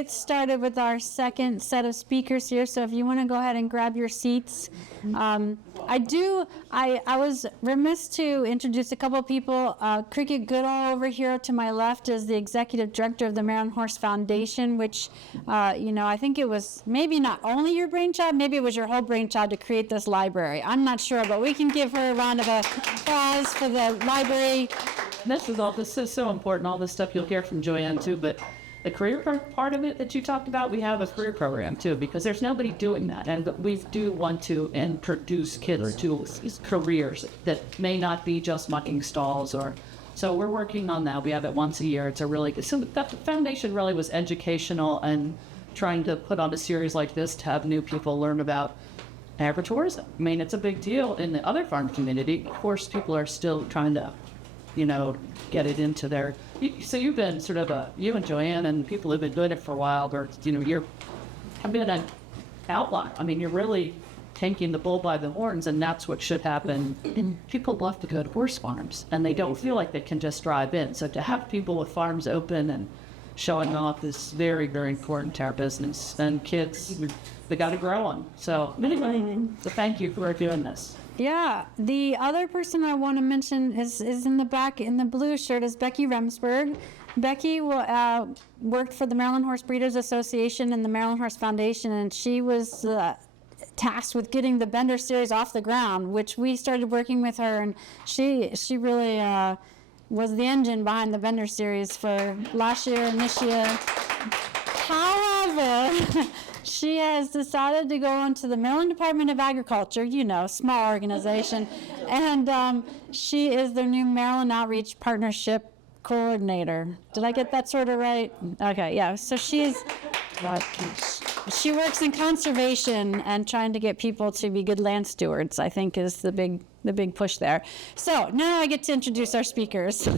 get started with our second set of speakers here. So if you want to go ahead and grab your seats. I was remiss to introduce a couple of people. Cricket Goodall over here to my left is the executive director of the Maryland Horse Foundation, which, I think it was maybe not only your brainchild, maybe it was your whole brainchild to create this library. I'm not sure, but we can give her a round of applause for the library. This is so important, all this stuff you'll hear from Joann too, but the career part of it that you talked about, we have a career program too, because there's nobody doing that. And we do want to produce kids to careers that may not be just mucking stalls so we're working on that. We have it once a year. It's a really good, so the foundation really was educational and trying to put on a series like this to have new people learn about agritourism. I mean, it's a big deal in the other farm community. Of course, people are still trying to get it into their, so you've been sort of you and Joann and people have been doing it for a while, but have been an outlaw. I mean, you're really taking the bull by the horns, and that's what should happen. And people love to go to horse farms, and they don't feel like they can just drive in. So to have people with farms open and showing off is very, very important to our business. And kids, they got to grow them. So anyway, thank you for doing this. Yeah, the other person I want to mention is in the back in the blue shirt is Becky Remsburg. Becky worked for the Maryland Horse Breeders Association and the Maryland Horse Foundation, and she was tasked with getting the Bender series off the ground, which we started working with her, and she really was the engine behind the Bender series for last year and this year. However, she has decided to go into the Maryland Department of Agriculture, small organization, and she is their new Maryland Outreach Partnership Coordinator. Did I get that sort of right? Okay, yeah. So she works in conservation and trying to get people to be good land stewards, I think, is the big push there. So now I get to introduce our speakers. So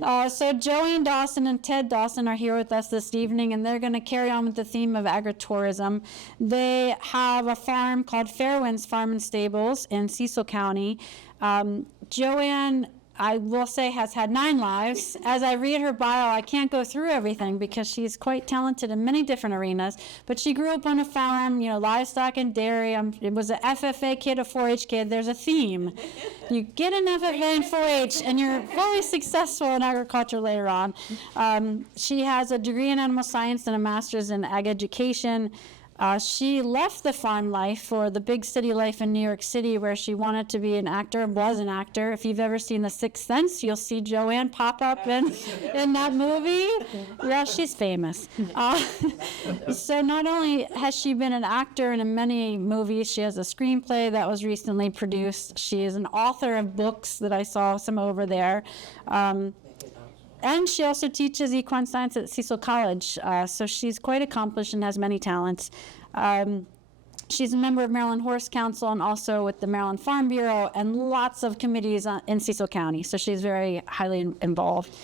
Joann Dawson and Ted Dawson are here with us this evening, and they're going to carry on with the theme of agritourism. They have a farm called Fairwinds Farm and Stables in Cecil County. Joann, I will say, has had 9 lives. As I read her bio, I can't go through everything because she's quite talented in many different arenas. But she grew up on a farm, livestock and dairy. It was an FFA kid, a 4-H kid. There's a theme. You get an FFA and 4-H, and you're very successful in agriculture later on. She has a degree in animal science and a master's in ag education. She left the farm life for the big city life in New York City, where she wanted to be an actor and was an actor. If you've ever seen The Sixth Sense, you'll see Joann pop up in that movie. Yeah, she's famous. So not only has she been an actor in many movies, she has a screenplay that was recently produced. She is an author of books that I saw some over there. And she also teaches equine science at Cecil College, so she's quite accomplished and has many talents. She's a member of Maryland Horse Council and also with the Maryland Farm Bureau and lots of committees in Cecil County, so she's very highly involved.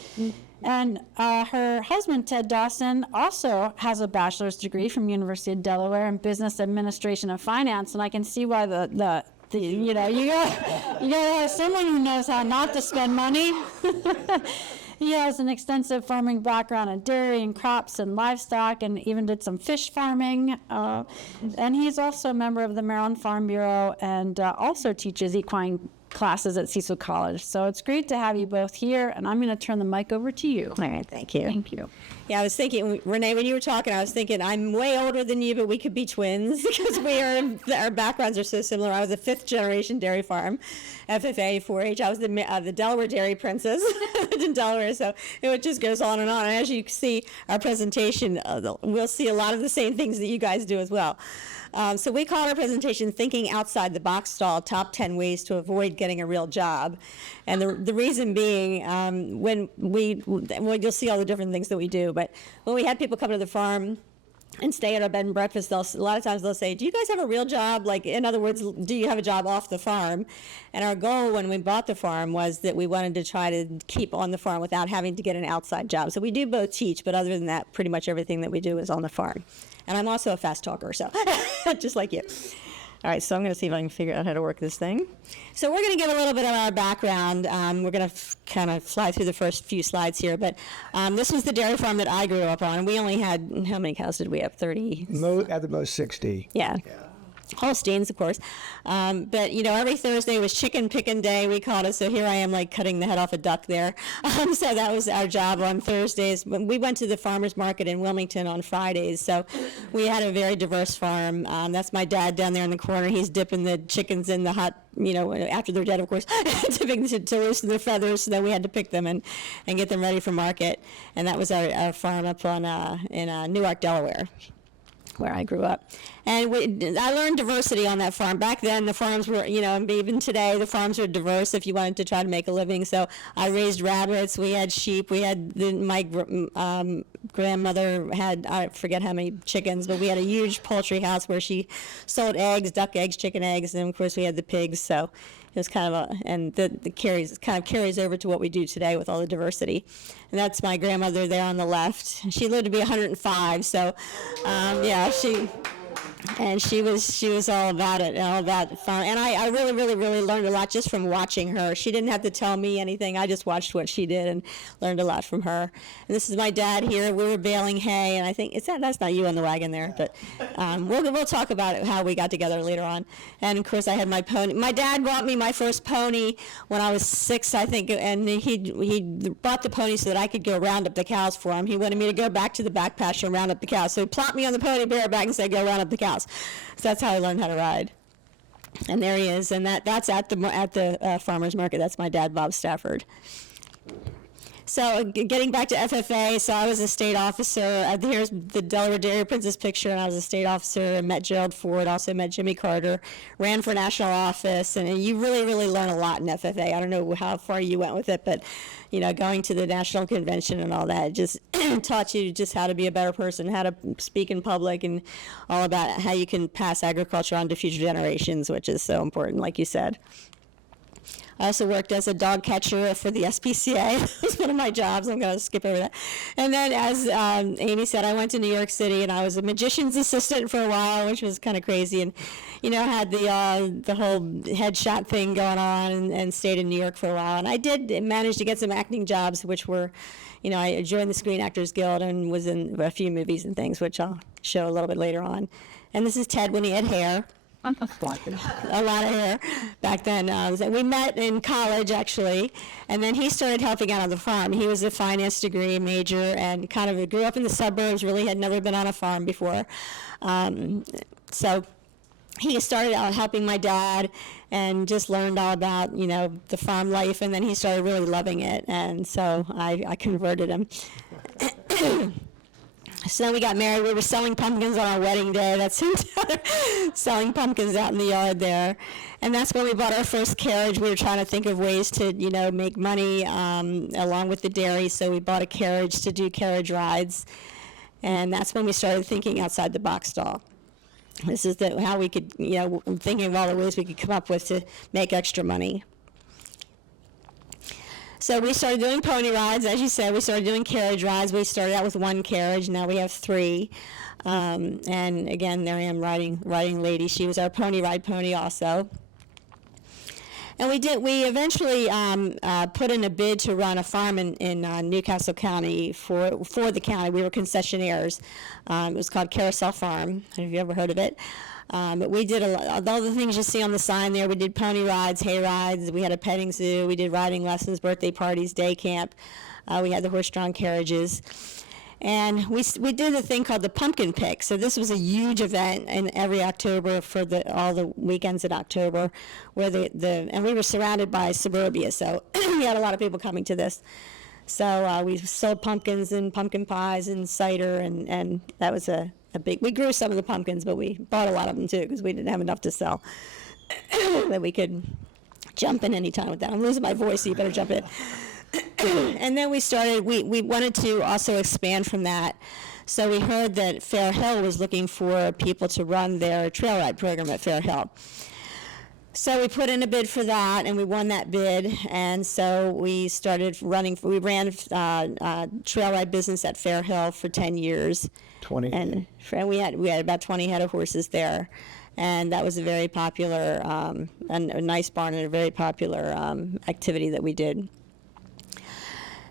And her husband, Ted Dawson, also has a bachelor's degree from University of Delaware in Business Administration and Finance, and I can see why you gotta have someone who knows how not to spend money. He has an extensive farming background in dairy and crops and livestock, and even did some fish farming. And he's also a member of the Maryland Farm Bureau and also teaches equine classes at Cecil College. So it's great to have you both here, and I'm going to turn the mic over to you. All right, thank you. Thank you. Yeah, I was thinking, Renee, when you were talking, I was thinking I'm way older than you, but we could be twins because our backgrounds are so similar. I was a 5th-generation dairy farm, FFA, 4-H. I was the Delaware Dairy Princess in Delaware, so it just goes on. And as you see our presentation, we'll see a lot of the same things that you guys do as well. So we call our presentation Thinking Outside the Box Stall, Top 10 Ways to Avoid Getting a Real Job. And the reason being, you'll see all the different things that we do, but when we had people come to the farm and stay at our bed and breakfast, a lot of times they'll say, do you guys have a real job? Like, in other words, do you have a job off the farm? And our goal when we bought the farm was that we wanted to try to keep on the farm without having to get an outside job. So we do both teach, but other than that, pretty much everything that we do is on the farm. And I'm also a fast talker, so just like you. All right, so I'm going to see if I can figure out how to work this thing. So we're going to give a little bit of our background. We're going to kind of fly through the first few slides here, but this was the dairy farm that I grew up on. We only had, how many cows did we have? 30? At the most 60. Yeah. Holsteins, of course. But, every Thursday was chicken picking day, we called it. So here I am, like, cutting the head off a duck there. So that was our job on Thursdays. We went to the farmer's market in Wilmington on Fridays. So we had a very diverse farm. That's my dad down there in the corner. He's dipping the chickens in the hot, after they're dead, of course, dipping to loosen their feathers. So then we had to pick them and get them ready for market. And that was our farm up on in Newark, Delaware, where I grew up. And I learned diversity on that farm. Back then, the farms were, and even today, the farms are diverse if you wanted to try to make a living. So I raised rabbits, we had sheep, we had, my grandmother had, I forget how many chickens, but we had a huge poultry house where she sold eggs, duck eggs, chicken eggs, and of course we had the pigs. So it was kind of carries over to what we do today with all the diversity. And that's my grandmother there on the left. She lived to be 105, so she was all about it, all about farm. And I really, really, really learned a lot just from watching her. She didn't have to tell me anything. I just watched what she did and learned a lot from her. And this is my dad here. We were baling hay, and I think that's not you on the wagon there, but we'll talk about how we got together later on. And of course, I had my pony. My dad bought me my first pony when I was 6, I think, and he bought the pony so that I could go round up the cows for him. He wanted me to go back to the back pasture and round up the cows. So he plopped me on the pony bareback and said, "Go round up the cows." So that's how I learned how to ride. And there he is, and that's at the farmer's market. That's my dad, Bob Stafford. So getting back to FFA, so I was a state officer. Here's the Delaware Dairy Princess picture, and I was a state officer. I met Gerald Ford, also met Jimmy Carter, ran for national office, and you really, really learn a lot in FFA. I don't know how far you went with it, but going to the national convention and all that just taught you just how to be a better person, how to speak in public, and all about how you can pass agriculture on to future generations, which is so important, like you said. I also worked as a dog catcher for the SPCA. That was one of my jobs. I'm going to skip over that. And then, as Amy said, I went to New York City, and I was a magician's assistant for a while, which was kind of crazy. And, had the whole headshot thing going on, and stayed in New York for a while. And I did manage to get some acting jobs, which were, I joined the Screen Actors Guild and was in a few movies and things, which I'll show a little bit later on. And this is Ted when he had hair. A lot of hair back then. We met in college, actually, and then he started helping out on the farm. He was a finance degree major and kind of grew up in the suburbs, really had never been on a farm before. So he started out helping my dad and just learned all about, the farm life, and then he started really loving it, and so I converted him. So then we got married. We were selling pumpkins on our wedding day. That's selling pumpkins out in the yard there. And that's when we bought our first carriage. We were trying to think of ways to, make money along with the dairy. So we bought a carriage to do carriage rides. And that's when we started thinking outside the box stall. This is how we could, thinking of all the ways we could come up with to make extra money. So we started doing pony rides, as you said. We started doing carriage rides. We started out with one carriage. Now we have 3. And again, there I am riding Lady. She was our pony ride pony also. And we eventually put in a bid to run a farm in Newcastle County for the county. We were concessionaires. It was called Carousel Farm. Have you ever heard of it? But we did all the things you see on the sign there. We did pony rides, hay rides. We had a petting zoo. We did riding lessons, birthday parties, day camp. We had the horse-drawn carriages. And we did a thing called the pumpkin pick. So this was a huge event in every October for all the weekends in October, where and we were surrounded by suburbia. So we had a lot of people coming to this. So we sold pumpkins and pumpkin pies and cider, and that was a big. We grew some of the pumpkins, but we bought a lot of them too because we didn't have enough to sell. That we could jump in any time with that. I'm losing my voice, so you better jump in. And then we wanted to also expand from that. So we heard that Fair Hill was looking for people to run their trail ride program at Fair Hill. So we put in a bid for that, and we won that bid. And so we started running. We ran trail ride business at Fair Hill for 10 years. 20. And we had about 20 head of horses there. And that was a very popular, and a nice barn and a very popular activity that we did.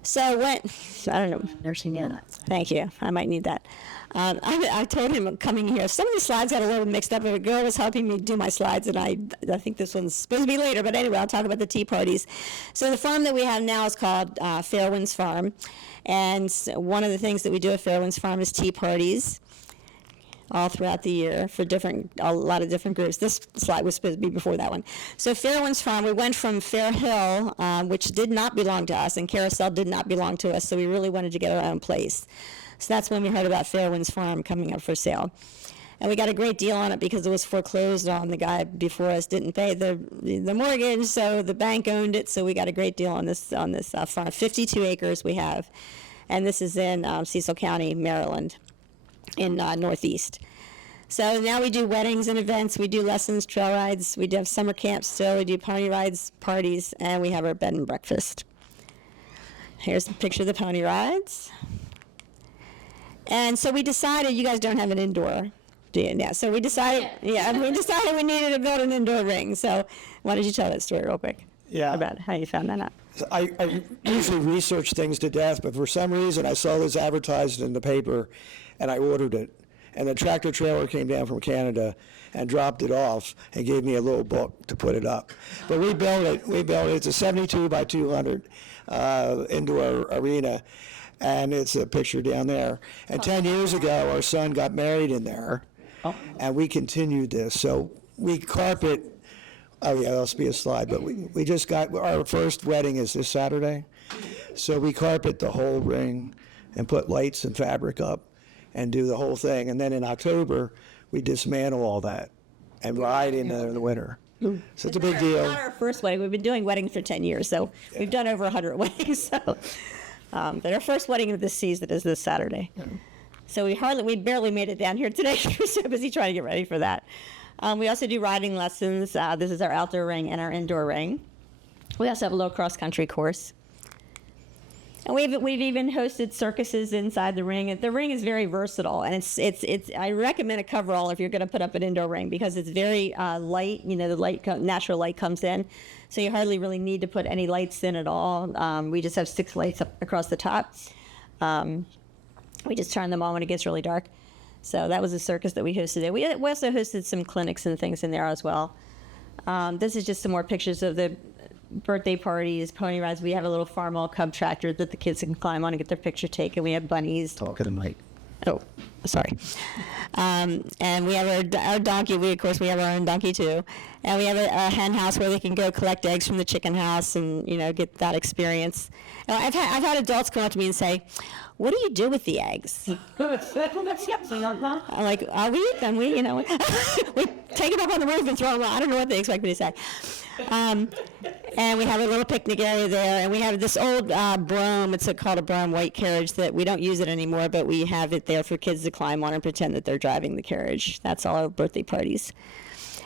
So I don't know. Nursing in. Thank you. I might need that. I told him coming here, some of the slides got a little mixed up. A girl was helping me do my slides, and I think this one's supposed to be later, but anyway, I'll talk about the tea parties. So the farm that we have now is called Fairwinds Farm, and one of the things that we do at Fairwinds Farm is tea parties all throughout the year for a lot of different groups. This slide was supposed to be before that one. So Fairwinds Farm, we went from Fair Hill, which did not belong to us, and Carousel did not belong to us, so we really wanted to get our own place. So that's when we heard about Fairwinds Farm coming up for sale. And we got a great deal on it because it was foreclosed on. The guy before us didn't pay the mortgage, so the bank owned it, so we got a great deal on this farm. 52 acres we have, and this is in Cecil County, Maryland, in Northeast. So now we do weddings and events, we do lessons, trail rides, we do have summer camps still, we do pony rides, parties, and we have our bed and breakfast. Here's a picture of the pony rides. And so we decided, you guys don't have an indoor, do you? Yeah, so we decided, we decided we needed to build an indoor ring. So why don't you tell that story real quick? Yeah. About how you found that out. I usually research things to death, but for some reason I saw this advertised in the paper, and I ordered it. And the tractor trailer came down from Canada and dropped it off and gave me a little book to put it up. But we built it. It's a 72 by 200 indoor arena, and it's a picture down there. And 10 years ago, our son got married in there, and we continued this. So we carpet. Oh yeah, that'll be a slide. But we just got our first wedding is this Saturday, so we carpet the whole ring and put lights and fabric up and do the whole thing. And then in October, we dismantle all that and ride in the winter. So it's a big deal. Not our first wedding. We've been doing weddings for 10 years, so we've done over 100 weddings. So, but our first wedding of this season is this Saturday. So we barely made it down here today. We're so busy trying to get ready for that. We also do riding lessons. This is our outdoor ring and our indoor ring. We also have a little cross-country course. And we've even hosted circuses inside the ring. The ring is very versatile, and it's I recommend a coverall if you're going to put up an indoor ring because it's very light. You know, natural light comes in, so you hardly really need to put any lights in at all. We just have 6 lights up across the top. We just turn them on when it gets really dark. So that was a circus that we hosted there. We also hosted some clinics and things in there as well. This is just some more pictures of the birthday parties, pony rides. We have a little Farmall Cub tractor that the kids can climb on and get their picture taken. We have bunnies. Talk to the mic. Oh, sorry. And we have our donkey. We have our own donkey too. And we have a hen house where they can go collect eggs from the chicken house and get that experience. I've had adults come up to me and say, "What do you do with the eggs?" I'm like, we eat them. We take them up on the roof and throw them out. I don't know what they expect me to say. And we have a little picnic area there, and we have this old brome. It's called a brome white carriage that we don't use it anymore, but we have it there for kids to climb on and pretend that they're driving the carriage. That's all our birthday parties.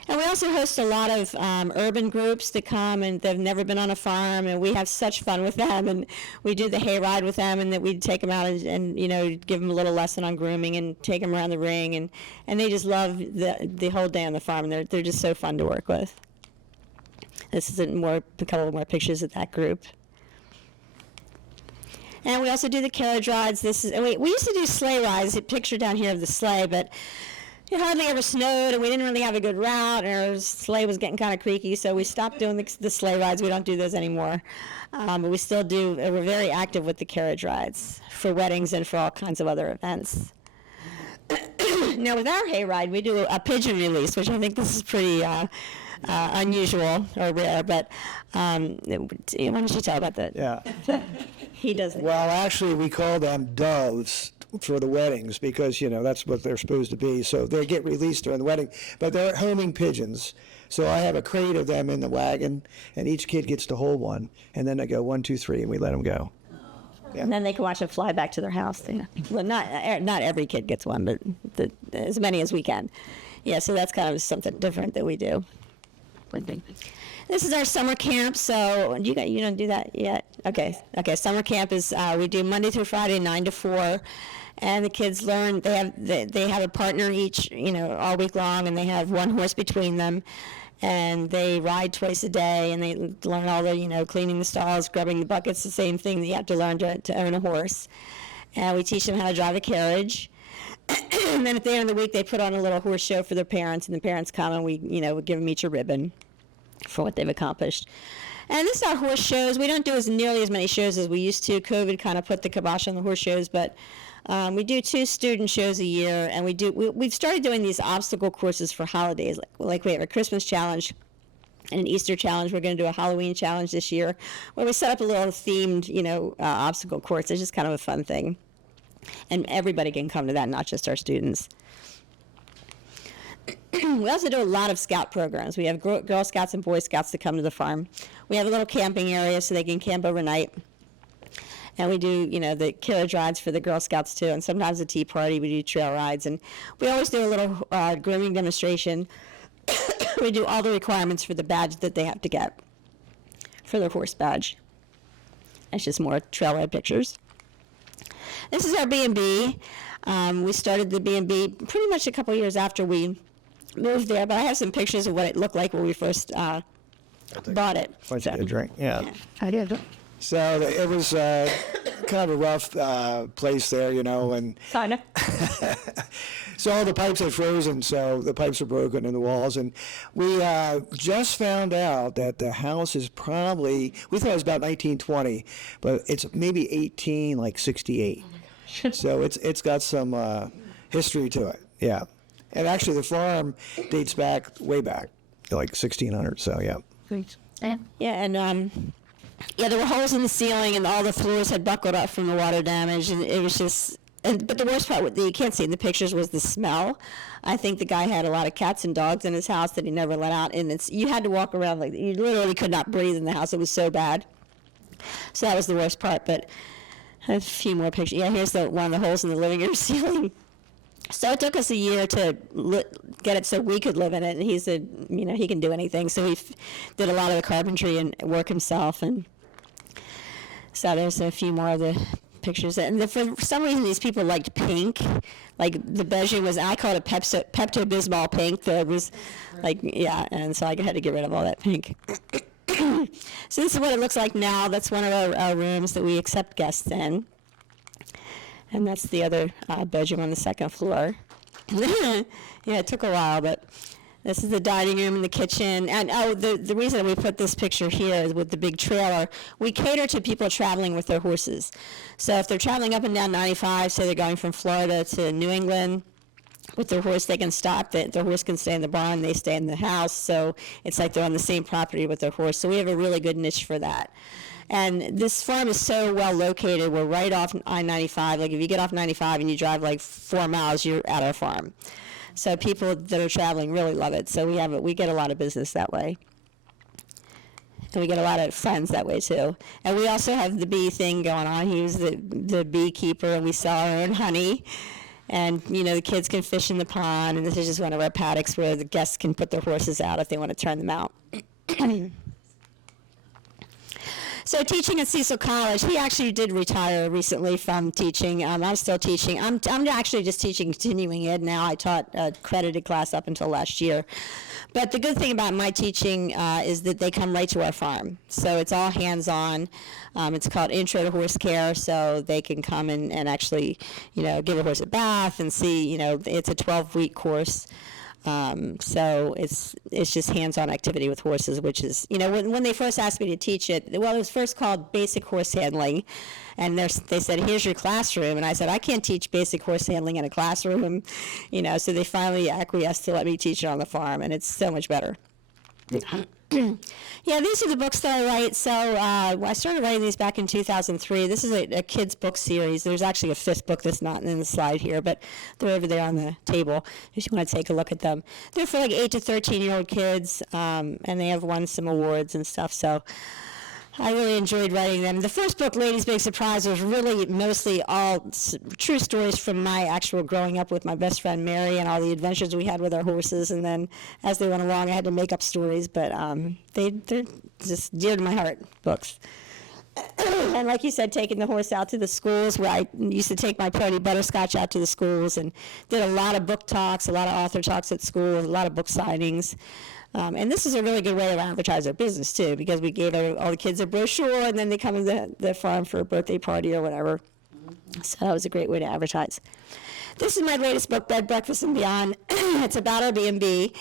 And we also host a lot of urban groups that come and they've never been on a farm, and we have such fun with them. And we do the hay ride with them, and that we take them out and give them a little lesson on grooming and take them around the ring, and they just love the whole day on the farm. And they're just so fun to work with. This is a couple more pictures of that group. And we also do the carriage rides. We used to do sleigh rides. A picture down here of the sleigh, but it hardly ever snowed, and we didn't really have a good route, and our sleigh was getting kind of creaky, so we stopped doing the sleigh rides. We don't do those anymore. But we still do. We're very active with the carriage rides for weddings and for all kinds of other events. Now, with our hayride, we do a pigeon release, which I think this is pretty unusual or rare, but why don't you tell about that? Yeah. He doesn't. Well, actually, we call them doves for the weddings because, that's what they're supposed to be. So they get released during the wedding, but they're homing pigeons. So I have a crate of them in the wagon, and each kid gets to hold one, and then they go 1, 2, 3, and we let them go. Yeah. And then they can watch it fly back to their house. Well, not every kid gets one, but as many as we can. Yeah, so that's kind of something different that we do. This is our summer camp. So you don't do that yet? Okay. Summer camp is we do Monday through Friday, 9 to 4, and the kids learn. They have a partner each, all week long, and they have one horse between them, and they ride twice a day, and they learn all the cleaning the stalls, scrubbing the buckets, the same thing that you have to learn to own a horse. And we teach them how to drive a carriage. And then at the end of the week, they put on a little horse show for their parents, and the parents come and we give them each a ribbon for what they've accomplished. And this is our horse shows. We don't do nearly as many shows as we used to. COVID kind of put the kibosh on the horse shows, but we do 2 student shows a year, and we've started doing these obstacle courses for holidays. Like we have a Christmas challenge and an Easter challenge. We're going to do a Halloween challenge this year, where we set up a little themed, obstacle course. It's just kind of a fun thing. And everybody can come to that, not just our students. We also do a lot of scout programs. We have Girl Scouts and Boy Scouts that come to the farm. We have a little camping area so they can camp overnight. And we do, the carriage rides for the Girl Scouts too, and sometimes a tea party. We do trail rides, and we always do a little grooming demonstration. We do all the requirements for the badge that they have to get for their horse badge. It's just more trail ride pictures. This is our B&B. We started the B&B pretty much a couple years after we moved there, but I have some pictures of what it looked like when we first bought it. Why don't you get a drink? Yeah. I did. So it was kind of a rough place there, and Kinda. so all the pipes had frozen, so the pipes are broken in the walls. And we just found out that the house is probably, we thought it was about 1920, but it's maybe 1868. So it's got some history to it, yeah. And actually the farm dates way back, like 1600, so yeah. Great. Yeah, and there were holes in the ceiling, and all the floors had buckled up from the water damage, and it was just. But the worst part, that you can't see in the pictures, was the smell. I think the guy had a lot of cats and dogs in his house that he never let out, and you had to walk around you literally could not breathe in the house. It was so bad. So that was the worst part. But a few more pictures. Yeah, here's one of the holes in the living room ceiling. So it took us a year to get it so we could live in it, and he said, he can do anything. So he did a lot of the carpentry and work himself, and so there's a few more of the pictures. And for some reason, these people liked pink. Like the bedroom was, I called it Pepto-Bismol pink. That was and so I had to get rid of all that pink. So this is what it looks like now. That's one of our rooms that we accept guests in. And that's the other bedroom on the second floor. Yeah, it took a while, but this is the dining room and the kitchen. And the reason we put this picture here is with the big trailer. We cater to people traveling with their horses. So if they're traveling up and down 95, say they're going from Florida to New England with their horse, they can stop. Their horse can stay in the barn, they stay in the house. So it's like they're on the same property with their horse. So we have a really good niche for that. And this farm is so well located. We're right off I-95. Like if you get off 95 and you drive like 4 miles, you're at our farm. So people that are traveling really love it. So we get a lot of business that way. And we get a lot of friends that way too. And we also have the bee thing going on. He was the beekeeper, and we sell our own honey. And, the kids can fish in the pond. And this is just one of our paddocks where the guests can put their horses out if they want to turn them out. So teaching at Cecil College, he actually did retire recently from teaching. I'm still teaching. I'm actually just teaching continuing ed now. I taught a credited class up until last year. But the good thing about my teaching is that they come right to our farm. So it's all hands-on. It's called Intro to Horse Care, so they can come and actually, give a horse a bath and see, it's a 12-week course. So it's just hands-on activity with horses, which is, when they first asked me to teach it, well, it was first called basic horse handling, and they said, here's your classroom, and I said, I can't teach basic horse handling in a classroom, so they finally acquiesced to let me teach it on the farm, and it's so much better. Yeah, these are the books that I write. So I started writing these back in 2003. This is a kid's book series. There's actually a 5th book that's not in the slide here, but they're over there on the table if you want to take a look at them. They're for like 8 to 13-year-old kids, and they have won some awards and stuff. So I really enjoyed writing them. The first book, Lady's Big Surprise, was really mostly all true stories from my actual growing up with my best friend Mary and all the adventures we had with our horses. And then as they went along, I had to make up stories, but they're just dear to my heart books. And like you said, taking the horse out to the schools, where I used to take my pony Butterscotch out to the schools and did a lot of book talks, a lot of author talks at school, a lot of book signings. And this is a really good way to advertise our business, too, because we gave all the kids a brochure, and then they come to the farm for a birthday party or whatever. So that was a great way to advertise. This is my latest book, Bed, Breakfast, and Beyond. It's about our B&B,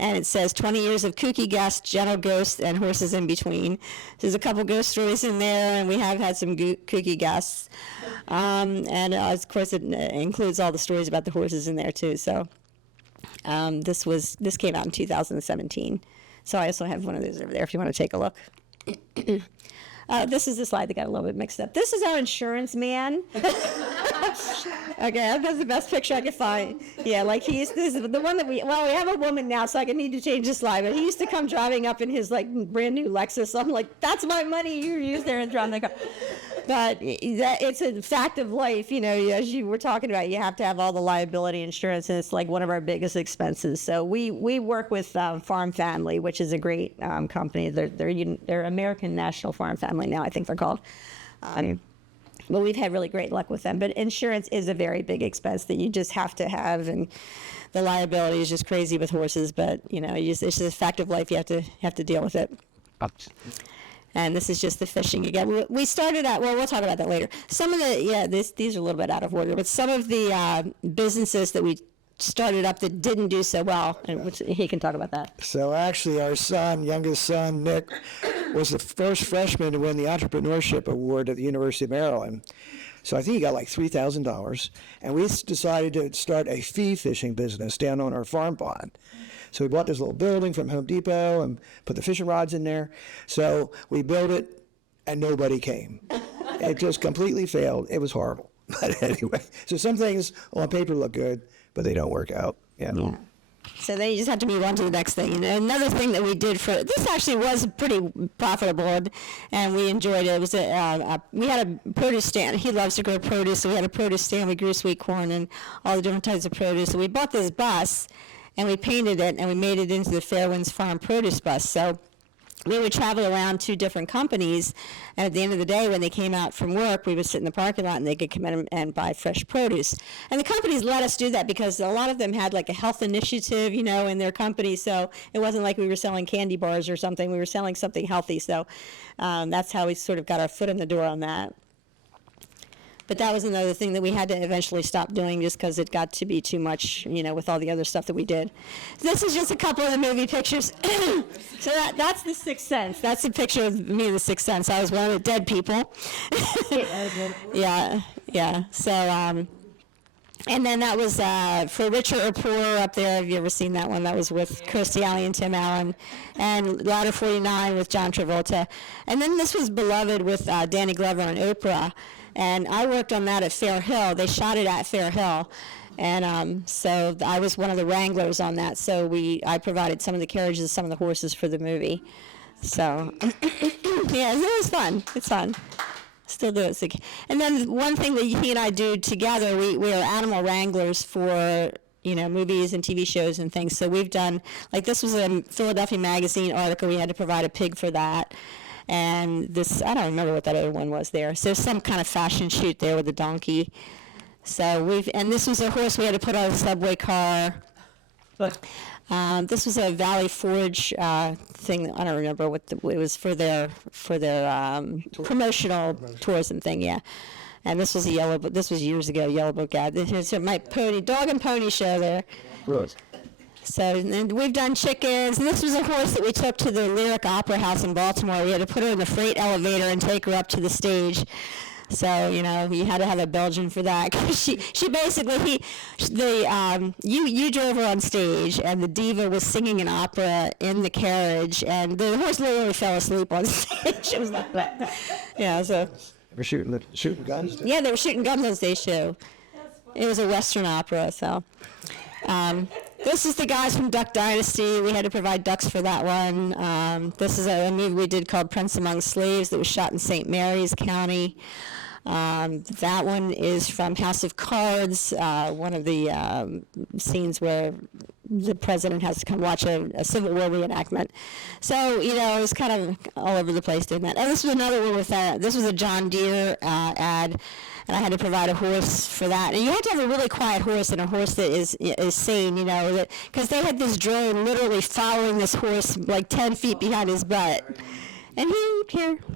and it says 20 years of kooky guests, gentle ghosts, and horses in between. There's a couple ghost stories in there, and we have had some kooky guests. And, of course, it includes all the stories about the horses in there, too, so... This came out in 2017. So I also have one of those over there if you want to take a look. This is the slide that got a little bit mixed up. This is our insurance man. Okay, that's the best picture I could find. Yeah, like this is the one that we have a woman now, so I need to change the slide, but he used to come driving up in his like brand new Lexus. So I'm like, that's my money you use there and drive the car. But it's a fact of life, as you were talking about, you have to have all the liability insurance, and it's like one of our biggest expenses. So we work with Farm Family, which is a great company. They're American National Farm Family now, I think they're called. But we've had really great luck with them. But insurance is a very big expense that you just have to have, and the liability is just crazy with horses. But it's just a fact of life. You have to deal with it. And this is just the fishing again. We started out, we'll talk about that later. Some of these are a little bit out of order, but some of the businesses that we started up that didn't do so well, and which he can talk about that. So actually, our youngest son, Nick, was the first freshman to win the Entrepreneurship Award at the University of Maryland. So I think he got like $3,000. And we decided to start a fee fishing business down on our farm pond. So we bought this little building from Home Depot and put the fishing rods in there. So we built it, and nobody came. It just completely failed. It was horrible. But anyway, so some things on paper look good, but they don't work out. Yeah. So then you just have to move on to the next thing. And another thing that we did this actually was pretty profitable, and we enjoyed it. It was we had a produce stand. He loves to grow produce, so we had a produce stand. We grew sweet corn and all the different types of produce. So we bought this bus, and we painted it, and we made it into the Fairwinds Farm Produce Bus. So we would travel around to different companies, and at the end of the day, when they came out from work, we would sit in the parking lot, and they could come in and buy fresh produce. And the companies let us do that because a lot of them had like a health initiative, in their company, so it wasn't like we were selling candy bars or something. We were selling something healthy, so that's how we sort of got our foot in the door on that. But that was another thing that we had to eventually stop doing just because it got to be too much, with all the other stuff that we did. This is just a couple of the movie pictures. So that's The Sixth Sense. That's a picture of me in The Sixth Sense. I was one of the dead people. Yeah. So, and then that was For Richer or Poorer up there. Have you ever seen that one? That was with Kirstie Alley and Tim Allen. And Ladder 49 with John Travolta. And then this was Beloved with Danny Glover and Oprah. And I worked on that at Fair Hill. They shot it at Fair Hill. And so I was one of the wranglers on that. So I provided some of the carriages, some of the horses for the movie. So, yeah, it was fun. It's fun. Still do it. And then one thing that he and I do together, we are animal wranglers for movies and TV shows and things. So we've done, like this was a Philadelphia Magazine article. We had to provide a pig for that. And this, I don't remember what that other one was there. So some kind of fashion shoot there with a donkey. So and this was a horse we had to put on a subway car. This was a Valley Forge thing. I don't remember it was for their promotional tourism thing. Yeah. And this was this was years ago, Yellow Book ad. This is my dog and pony show there. Right. So and we've done chickens, and this was a horse that we took to the Lyric Opera House in Baltimore. We had to put her in the freight elevator and take her up to the stage. So you had to have a Belgian for that. she basically you drove her on stage, and the diva was singing an opera in the carriage, and the horse literally fell asleep on stage. It was like that. Yeah. So. We're shooting guns? Yeah, they were shooting guns on stage too. It was a Western opera, so. This is the guys from Duck Dynasty. We had to provide ducks for that one. This is a movie we did called Prince Among Slaves that was shot in St. Mary's County. That one is from House of Cards, one of the scenes where the president has to come watch a Civil War reenactment. So, it was kind of all over the place doing that. And this was another one with this was a John Deere ad, and I had to provide a horse for that. And you have to have a really quiet horse and a horse that is sane, because they had this drone literally following this horse like 10 feet behind his butt. And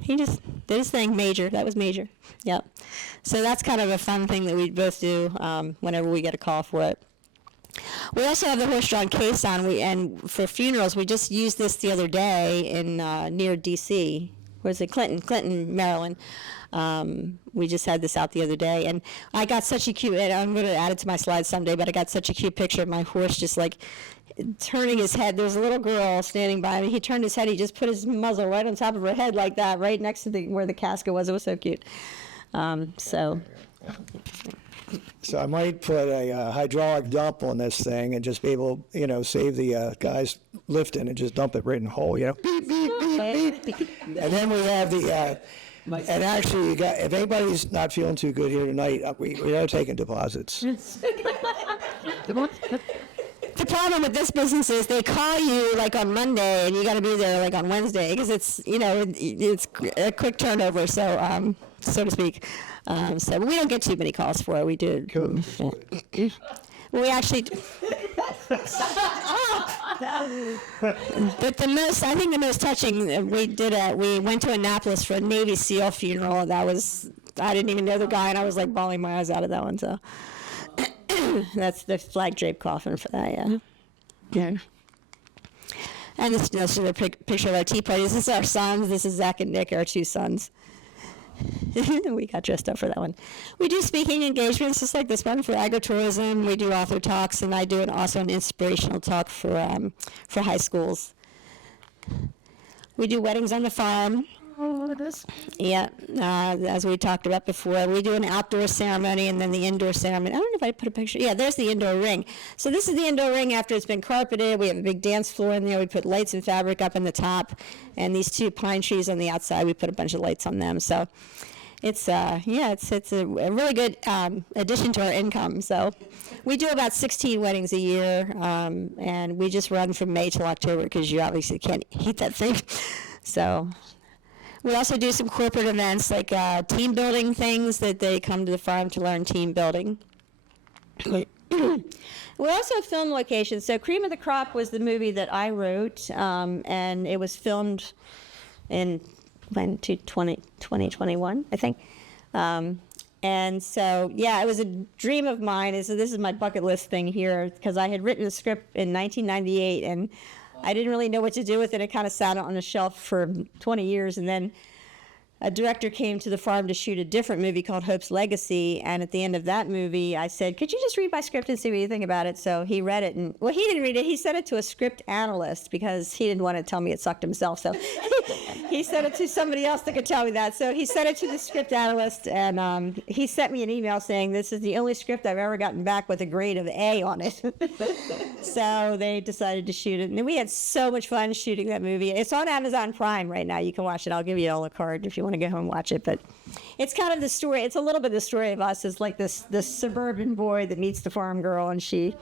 he just did his thing, Major. That was Major. Yep. So that's kind of a fun thing that we both do whenever we get a call for it. We also have the horse-drawn caisson, and for funerals, we just used this the other day in near D.C. Where's it? Clinton, Maryland. We just had this out the other day, and I got such a cute, and I'm going to add it to my slides someday, but I got such a cute picture of my horse just like turning his head. There's a little girl standing by me. He turned his head. He just put his muzzle right on top of her head like that, right next to where the casket was. It was so cute. So I might put a hydraulic dump on this thing and just be able, save the guys lifting and just dump it right in the hole, beep, beep, beep, beep. And then we have the, and actually, if anybody's not feeling too good here tonight, we are taking deposits. The problem with this business is they call you like on Monday and you got to be there like on Wednesday because it's it's a quick turnover, so to speak. So we don't get too many calls for it. We do. Cool. We actually. But I think the most touching, we went to Annapolis for a Navy SEAL funeral. And I didn't even know the guy, and I was like bawling my eyes out of that one. So that's the flag draped coffin for that, yeah. Yeah. And this is a picture of our tea parties. This is our sons. This is Zach and Nick, our two sons. We got dressed up for that one. We do speaking engagements just like this one for Agritourism. We do author talks, and I do also an inspirational talk for high schools. We do weddings on the farm. Oh, look at this. Yeah, as we talked about before, we do an outdoor ceremony and then the indoor ceremony. I don't know if I put a picture. Yeah, there's the indoor ring. So this is the indoor ring after it's been carpeted. We have a big dance floor in there. We put lights and fabric up in the top, and these two pine trees on the outside, we put a bunch of lights on them. So it's it's a really good addition to our income. So we do about 16 weddings a year, and we just run from May till October because you obviously can't heat that thing. So. We also do some corporate events like team building things that they come to the farm to learn team building. We also film locations. So Cream of the Crop was the movie that I wrote, and it was filmed in 2021, I think. And so, it was a dream of mine. So this is my bucket list thing here because I had written a script in 1998, and I didn't really know what to do with it. It kind of sat on a shelf for 20 years, and then a director came to the farm to shoot a different movie called Hope's Legacy, and at the end of that movie, I said, could you just read my script and see what you think about it? So he read it, and, well, he didn't read it. He sent it to a script analyst because he didn't want to tell me it sucked himself, so he sent it to somebody else that could tell me that. So he sent it to the script analyst, and he sent me an email saying, this is the only script I've ever gotten back with a grade of A on it. So they decided to shoot it, and we had so much fun shooting that movie. It's on Amazon Prime right now. You can watch it. I'll give you all a card if you want to go home and watch it. But it's kind of the story. It's a little bit the story of us as like this suburban boy that meets the farm girl, and she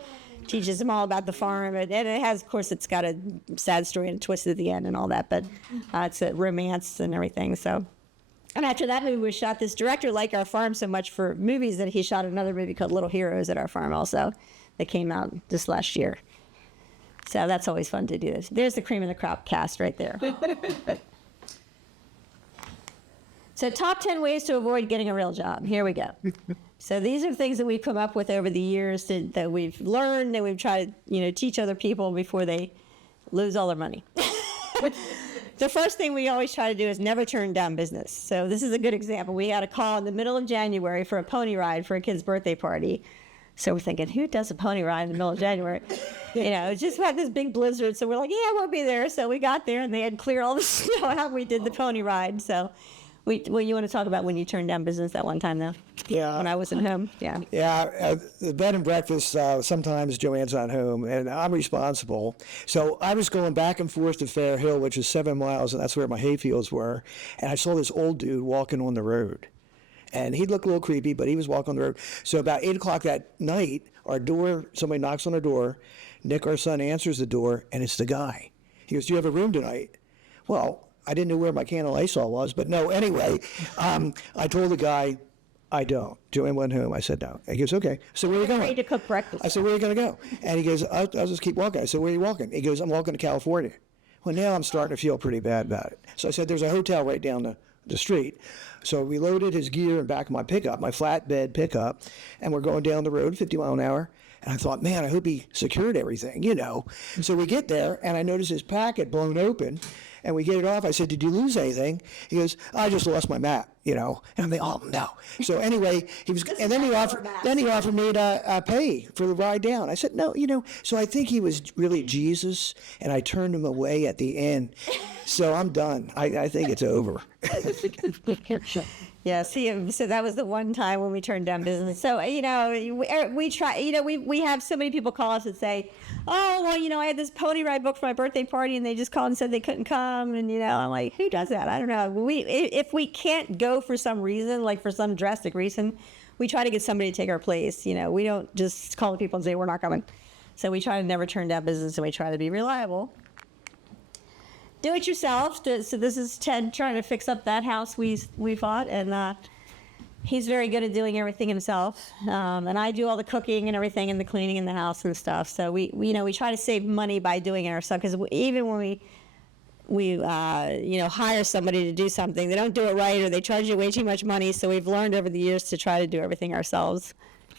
teaches him all about the farm. And it has, of course, it's got a sad story and a twist at the end and all that. But it's a romance and everything. So. And after that movie was shot, this director liked our farm so much for movies that he shot another movie called Little Heroes at our farm also that came out this last year. So that's always fun to do this. There's the Cream of the Crop cast right there. So top 10 ways to avoid getting a real job. Here we go. So these are things that we've come up with over the years that we've learned and we've tried to, teach other people before they lose all their money. The first thing we always try to do is never turn down business. So this is a good example. We had a call in the middle of January for a pony ride for a kid's birthday party. So we're thinking, who does a pony ride in the middle of January? Just had this big blizzard. So we're like, yeah, we'll be there. So we got there and they had cleared all the snow out. We did the pony ride. So Well, you want to talk about when you turned down business that one time, though? Yeah. When I wasn't home? Yeah. Yeah, the bed and breakfast, sometimes Joanne's not home, and I'm responsible. So I was going back and forth to Fair Hill, which is 7 miles, and that's where my hayfields were, and I saw this old dude walking on the road. And he looked a little creepy, but he was walking on the road. So about 8 o'clock that night, somebody knocks on our door. Nick, our son, answers the door, and it's the guy. He goes, "Do you have a room tonight?" Well, I didn't know where my can of Lysol was, but no, anyway, I told the guy, "I don't." Joanne went home. I said, "No." He goes, "Okay." So where are you going? Ready to cook breakfast. I said, "Where are you going to go?" And he goes, I'll just keep walking. I said, "Where are you walking?" He goes, "I'm walking to California." Well, now I'm starting to feel pretty bad about it. So I said, "There's a hotel right down the street." So we loaded his gear in back of my pickup, my flatbed pickup, and we're going down the road 50 miles an hour. And I thought, man, I hope he secured everything, So we get there, and I notice his packet blown open, and we get it off. I said, "Did you lose anything?" He goes, "I just lost my map, And I'm like, "Oh, no." So anyway, then he offered me to pay for the ride down. I said, "No, So I think he was really Jesus, and I turned him away at the end. So I'm done. I think it's over. Yeah, see, so that was the one time when we turned down business. So, we try, we have so many people call us and say, "Oh, well, I had this pony ride booked for my birthday party and they just called and said they couldn't come." And, I'm like, who does that? I don't know. If we can't go for some reason, like for some drastic reason, we try to get somebody to take our place. We don't just call the people and say, "We're not coming." So we try to never turn down business, and we try to be reliable. Do it yourself. So this is Ted trying to fix up that house we bought, and he's very good at doing everything himself. And I do all the cooking and everything, and the cleaning in the house and stuff. So we try to save money by doing it ourselves, because even when we hire somebody to do something, they don't do it right, or they charge you way too much money. So we've learned over the years to try to do everything ourselves.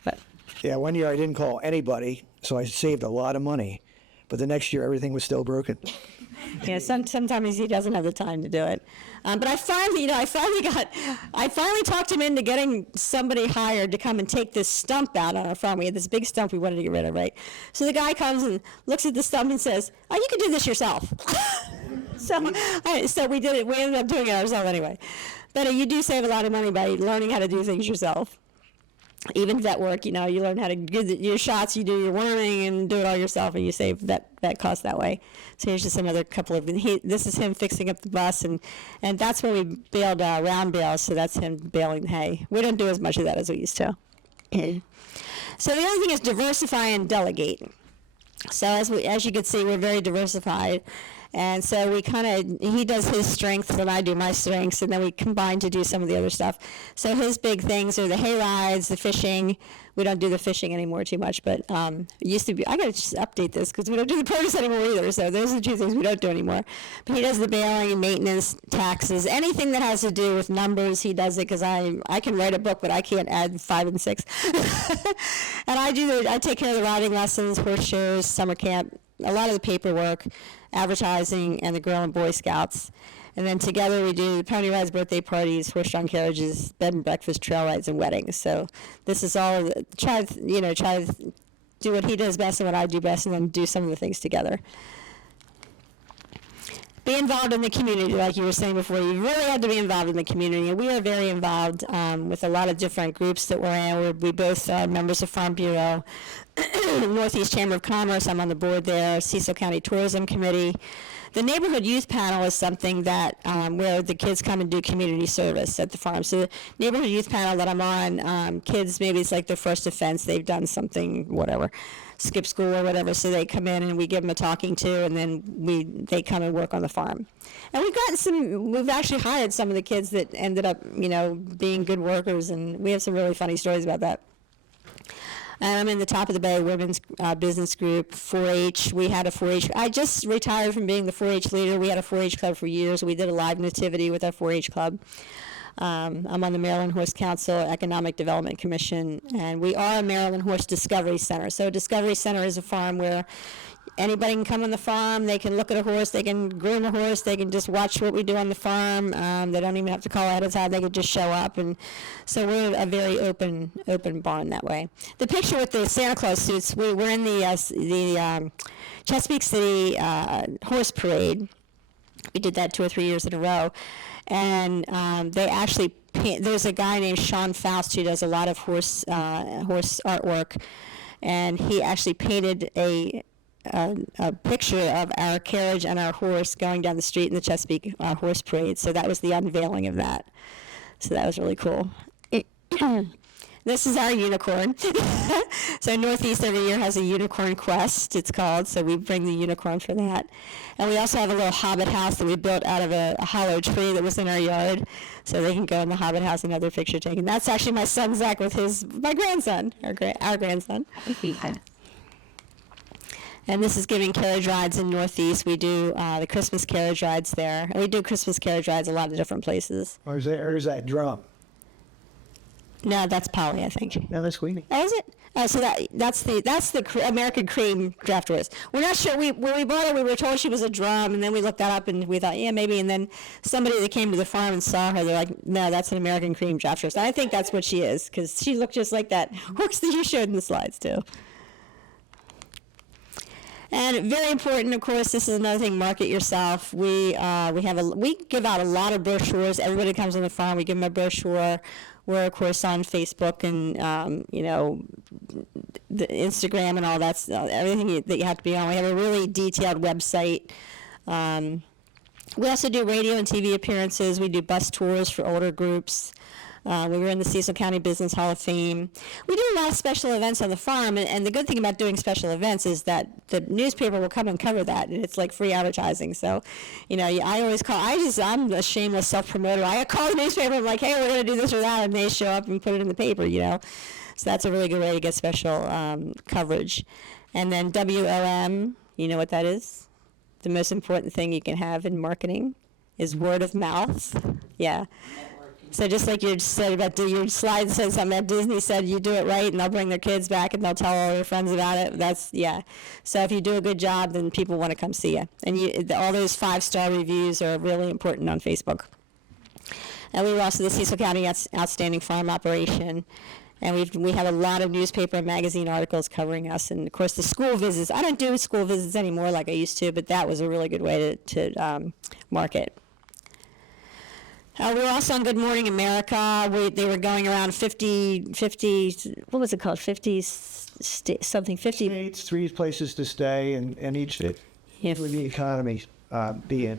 But Yeah, one year I didn't call anybody, so I saved a lot of money. But the next year, everything was still broken. Sometimes he doesn't have the time to do it. But I finally talked him into getting somebody hired to come and take this stump out on our farm. We had this big stump we wanted to get rid of, right? So the guy comes and looks at the stump and says, "Oh, you can do this yourself." So we did it. We ended up doing it ourselves anyway. But you do save a lot of money by learning how to do things yourself. Even vet work, you learn how to get your shots, you do your worming and do it all yourself, and you save that cost that way. So here's just another couple of, this is him fixing up the bus, and that's when we baled round bales, so that's him baling hay. We don't do as much of that as we used to. So the other thing is diversify and delegate. So as you can see, we're very diversified. And so he does his strengths and I do my strengths, and then we combine to do some of the other stuff. So his big things are the hay rides, the fishing. We don't do the fishing anymore too much, but it used to be. I got to just update this because we don't do the produce anymore either. So those are the two things we don't do anymore. But he does the baling and maintenance, taxes, anything that has to do with numbers. He does it because I can write a book, but I can't add 5 and 6. And I take care of the riding lessons, horse shows, summer camp, a lot of the paperwork, advertising, and the Girl and Boy Scouts. And then together we do pony rides, birthday parties, horse-drawn carriages, bed and breakfast, trail rides, and weddings. So this is all, try to do what he does best and what I do best, and then do some of the things together. Be involved in the community, like you were saying before. You really have to be involved in the community, and we are very involved with a lot of different groups that we're in. We both are members of Farm Bureau, Northeast Chamber of Commerce. I'm on the board there, Cecil County Tourism Committee. The Neighborhood Youth Panel is something that where the kids come and do community service at the farm. So the Neighborhood Youth Panel that I'm on, kids, maybe it's like their first offense, they've done something, whatever, skip school or whatever, so they come in and we give them a talking to, and then they come and work on the farm. And we've actually hired some of the kids that ended up, being good workers, and we have some really funny stories about that. I'm in the Top of the Bay Women's Business Group, 4-H. We had a 4-H. I just retired from being the 4-H leader. We had a 4-H club for years. We did a live nativity with our 4-H club. I'm on the Maryland Horse Council Economic Development Commission, and we are a Maryland Horse Discovery Center. So Discovery Center is a farm where anybody can come on the farm, they can look at a horse, they can groom a horse, they can just watch what we do on the farm. They don't even have to call ahead of time, they can just show up. And so we're a very open barn that way. The picture with the Santa Claus suits, we're in the Chesapeake City Horse Parade. We did that 2 or 3 years in a row. and they actually there's a guy named Sean Faust who does a lot of horse artwork, and he actually painted a picture of our carriage and our horse going down the street in the Chesapeake Horse Parade. So that was the unveiling of that. So that was really cool. This is our unicorn. So Northeast every year has a unicorn quest, it's called. So we bring the unicorn for that. And we also have a little hobbit house that we built out of a hollow tree that was in our yard. So they can go in the hobbit house and have their picture taken. That's actually my son Zach with my grandson, our grandson. And this is giving carriage rides in Northeast. We do the Christmas carriage rides there. And we do Christmas carriage rides a lot of different places. Or is that drum? No, that's Polly, I think. No, that's Queenie. Oh, is it? So that's the American Cream draft horse. We're not sure. When we bought her, we were told she was a drum, and then we looked that up, and we thought, yeah, maybe. And then somebody that came to the farm and saw her, they're like, no, that's an American Cream draft horse. And I think that's what she is, because she looked just like that horse that you showed in the slides, too. And very important, of course, this is another thing, market yourself. We give out a lot of brochures. Everybody comes on the farm, we give them a brochure. We're, of course, on Facebook and, the Instagram and all that, everything that you have to be on. We have a really detailed website. We also do radio and TV appearances. We do bus tours for older groups. We were in the Cecil County Business Hall of Fame. We do a lot of special events on the farm, and the good thing about doing special events is that the newspaper will come and cover that, and it's like free advertising. So, I always I'm a shameless self-promoter. I call the newspaper, I'm like, hey, we're going to do this or that, and they show up and put it in the paper, So that's a really good way to get special coverage. And then WOM, you know what that is? The most important thing you can have in marketing is word of mouth. Yeah. So just like you said about your slide said something that Disney said, you do it right and they'll bring their kids back and they'll tell all their friends about it. So if you do a good job, then people want to come see you. And all those 5-star reviews are really important on Facebook. And we were also the Cecil County Outstanding Farm Operation. And we have a lot of newspaper and magazine articles covering us. And, of course, the school visits. I don't do school visits anymore like I used to, but that was a really good way to market. We were also on Good Morning America. They were going around 50, what was it called? 50 States, 3 places to stay, and each state. Yeah. With the economy being.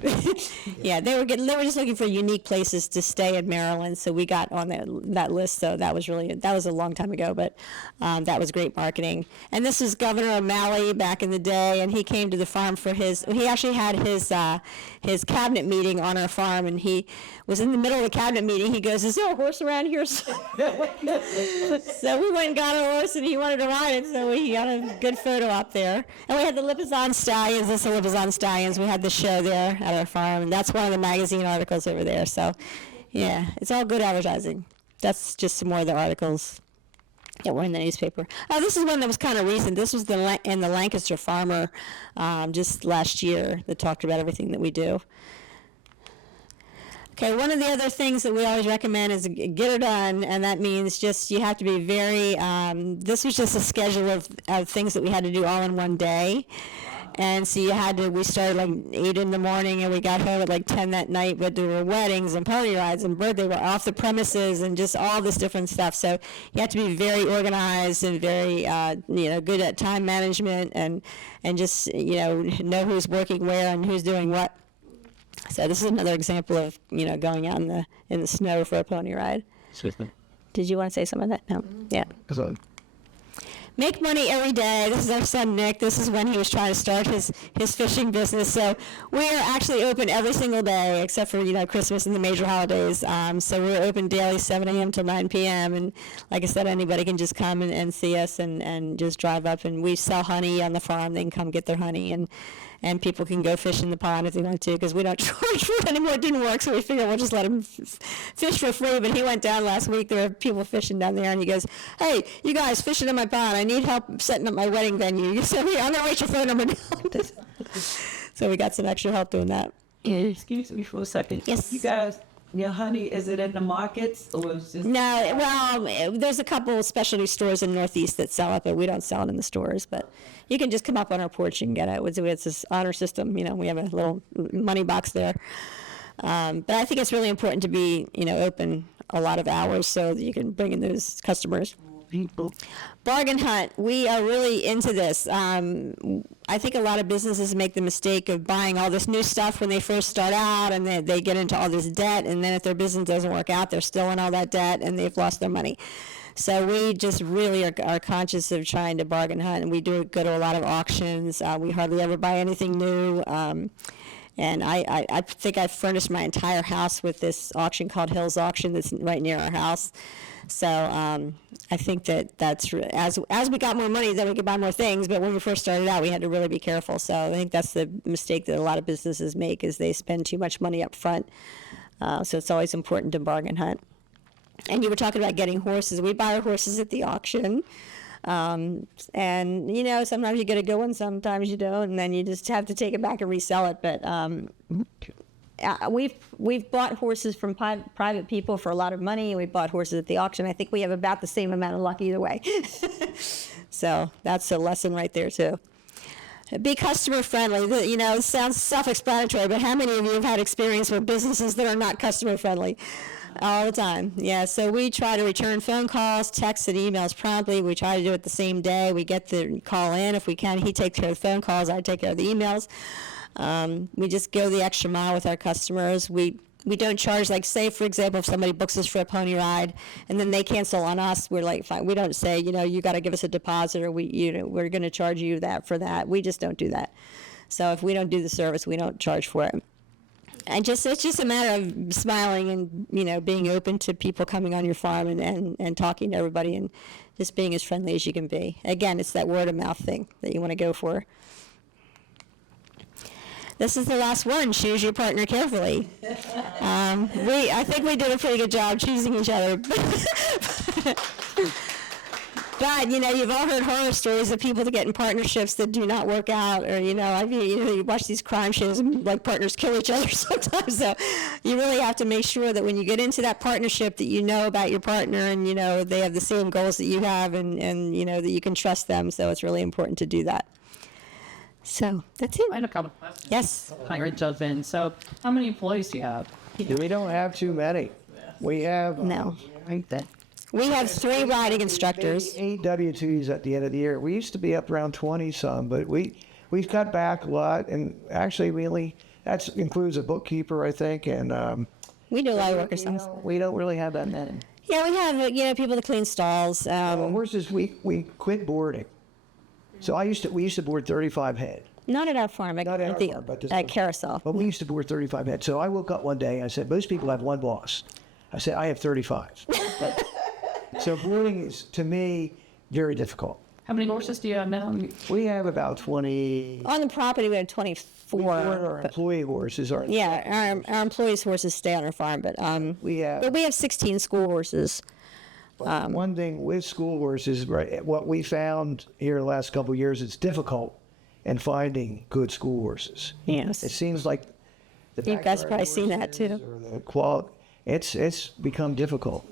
Yeah, they were just looking for unique places to stay in Maryland, so we got on that list. So that was a long time ago, but that was great marketing. And this is Governor O'Malley back in the day, and he came to the farm for he actually had his cabinet meeting on our farm, and he was in the middle of the cabinet meeting. He goes, "Is there a horse around here?" So we went and got a horse, and he wanted to ride it, so we got a good photo up there. And we had the Lipizzan Stallions. This is the Lipizzan Stallions. We had the show there at our farm, and that's one of the magazine articles over there. So, yeah, it's all good advertising. That's just some more of the articles that were in the newspaper. Oh, this is one that was kind of recent. This was in the Lancaster Farmer just last year that talked about everything that we do. Okay, one of the other things that we always recommend is get it done, and that means just you have to be very, this was just a schedule of things that we had to do all in one day. And so we started like 8 in the morning and we got home at like 10 that night, but there were weddings and pony rides and birthday were off the premises and just all this different stuff. So you have to be very organized and very, good at time management and just, know who's working where and who's doing what. So this is another example of, going out in the snow for a pony ride. Did you want to say some of that? No. Yeah. Make money every day. This is our son Nick. This is when he was trying to start his fishing business. So we are actually open every single day except for Christmas and the major holidays. So we're open daily 7 a.m. till 9 p.m. And like I said, anybody can just come and see us and just drive up. And we sell honey on the farm. They can come get their honey and people can go fish in the pond if they want to, because we don't charge for it anymore. It didn't work, so we figured we'll just let him fish for free. But he went down last week. There were people fishing down there, and he goes, "Hey, you guys fishing in my pond. I need help setting up my wedding venue." So I'm going to write your phone number down. So we got some extra help doing that. Excuse me for a second. Yes. You guys, your honey, is it in the markets or is it just... No, well, there's a couple of specialty stores in Northeast that sell it, but we don't sell it in the stores. But you can just come up on our porch and get it. It's this honor system. We have a little money box there. But I think it's really important to be, open a lot of hours so that you can bring in those customers. Bargain hunt. We are really into this. I think a lot of businesses make the mistake of buying all this new stuff when they first start out, and they get into all this debt, and then if their business doesn't work out, they're still in all that debt, and they've lost their money. So we just really are conscious of trying to bargain hunt, and we go to a lot of auctions. We hardly ever buy anything new. And I think I've furnished my entire house with this auction called Hills Auction that's right near our house. So I think that's as we got more money, then we could buy more things. But when we first started out, we had to really be careful. So I think that's the mistake that a lot of businesses make, is they spend too much money up front. So it's always important to bargain hunt. And you were talking about getting horses. We buy our horses at the auction. And sometimes you get a good one, sometimes you don't, and then you just have to take it back and resell it. But we've bought horses from private people for a lot of money. We bought horses at the auction. I think we have about the same amount of luck either way. So that's a lesson right there too. Be customer friendly. It sounds self-explanatory, but how many of you have had experience with businesses that are not customer friendly? All the time. Yeah, so we try to return phone calls, texts, and emails promptly. We try to do it the same day. We get the call in if we can. He takes care of the phone calls. I take care of the emails. We just go the extra mile with our customers. We don't charge, like, say, for example, if somebody books us for a pony ride and then they cancel on us, we're like, fine. We don't say, you got to give us a deposit, or we're going to charge you that for that. We just don't do that. So if we don't do the service, we don't charge for it. And it's just a matter of smiling and, being open to people coming on your farm and talking to everybody and just being as friendly as you can be. Again, it's that word of mouth thing that you want to go for. This is the last one. Choose your partner carefully. I think we did a pretty good job choosing each other. But, you've all heard horror stories of people that get in partnerships that do not work out, or, you watch these crime shows and, like, partners kill each other sometimes. So you really have to make sure that when you get into that partnership that you know about your partner and, they have the same goals that you have and that you can trust them. So it's really important to do that. So that's it. I had a couple of questions. Yes. Hi, Joann. So how many employees do you have? We don't have too many. We have No. I that. We have 3 riding instructors. 8 W-2s at the end of the year. We used to be up around 20 some, but we've cut back a lot, and actually that includes a bookkeeper, I think, and We do a lot of work ourselves. we don't really have that many. Yeah, we have people to clean stalls. Horses, we quit boarding. So we used to board 35 head. Not at our farm, Not at our farm, but this at was- Carousel. But we used to board 35 head. So I woke up one day and I said, most people have one boss. I said, I have 35. So boarding is, to me, very difficult. How many horses do you have now? We have about 20. On the property, we have 24. Our but- employee horses are. yeah, our employees' horses stay on our farm, but We have. we have 16 school horses. One thing with school horses, right? What we found here the last couple of years, it's difficult in finding good school horses. Yes. It seems like the You guys backyard probably seen that, horses too. or the quality. It's become difficult.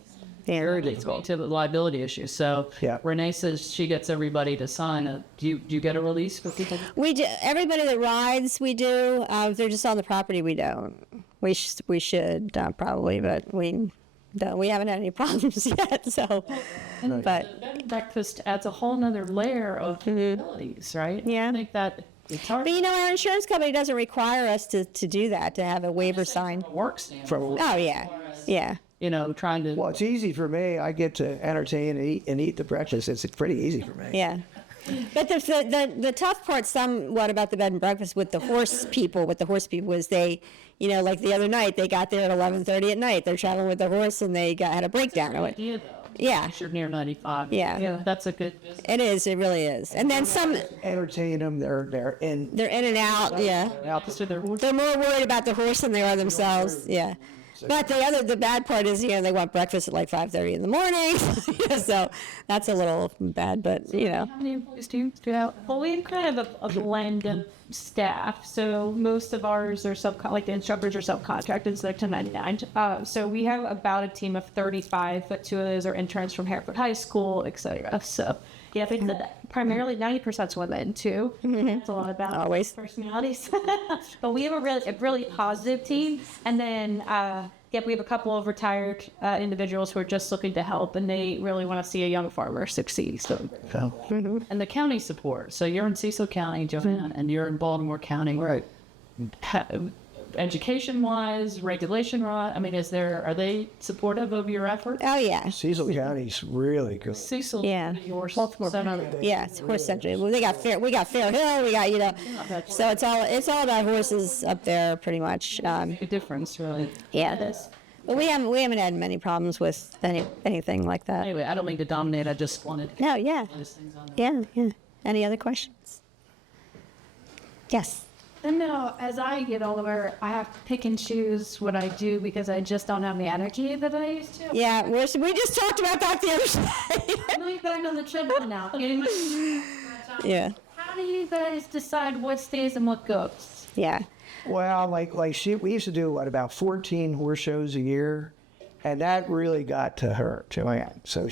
Very difficult to the liability issue. So Yeah. Renee says she gets everybody to sign. Do you get a release for people? We do. Everybody that rides, we do. If they're just on the property, we don't. We should probably, but we don't. We haven't had any problems yet. So, but Bed and breakfast adds a whole nother layer of liabilities, right? Yeah. I think that it's hard. But our insurance company doesn't require us to do that, to have a waiver signed. From a work standpoint, From Oh, yeah. Yeah. trying to. Well, it's easy for me. I get to entertain and eat the breakfast. It's pretty easy for me. Yeah. But the tough part somewhat about the bed and breakfast with the horse people, is they, like the other night, they got there at 11:30 at night. They're traveling with the horse and they had a breakdown. Idea, though. Yeah. You're near 95. Yeah. That's a good business. It is. It really is. And then some, Entertain them. They're in. they're in and out. Yeah. Opposite their They're more worried about the horse than they are themselves. Yeah. But the bad part is, they want breakfast at like 5:30 in the morning. So that's a little bad, but How many employees do you have? Well, we have kind of a blend of staff. So most of ours are like the instructors are subcontracted, so they're 1099. So we have about a team of 35, but 2 of those are interns from Hereford High School, etc. So Yeah, I think that primarily 90% women too. It's a lot about Always. personalities. But we have a really positive team. And then, we have a couple of retired individuals who are just looking to help, and they really want to see a young farmer succeed. So, And the county support. So you're in Cecil County, Joann, and you're in Baltimore County. Right. Education-wise, regulation-wise, I mean, are they supportive of your effort? Oh, yeah. Cecil County's really good. Cecil, Yeah. your Baltimore. center. Yeah, it's horse century. Well, we got Fair Hill, we got, so it's all about horses up there pretty much. A difference, really. Yeah, it is. But we haven't had many problems with anything like that. Anyway, I don't mean to dominate. I just wanted No, yeah. those things on there. Yeah. Any other questions? Yes. And now, as I get older, I have to pick and choose what I do because I just don't have the energy that I used to. Yeah, we just talked about that the other day. I'm going back on the treadmill now. Yeah, How do you guys decide what stays and what goes? yeah. Well, we used to do about 14 horse shows a year, and that really got to her, Joann. So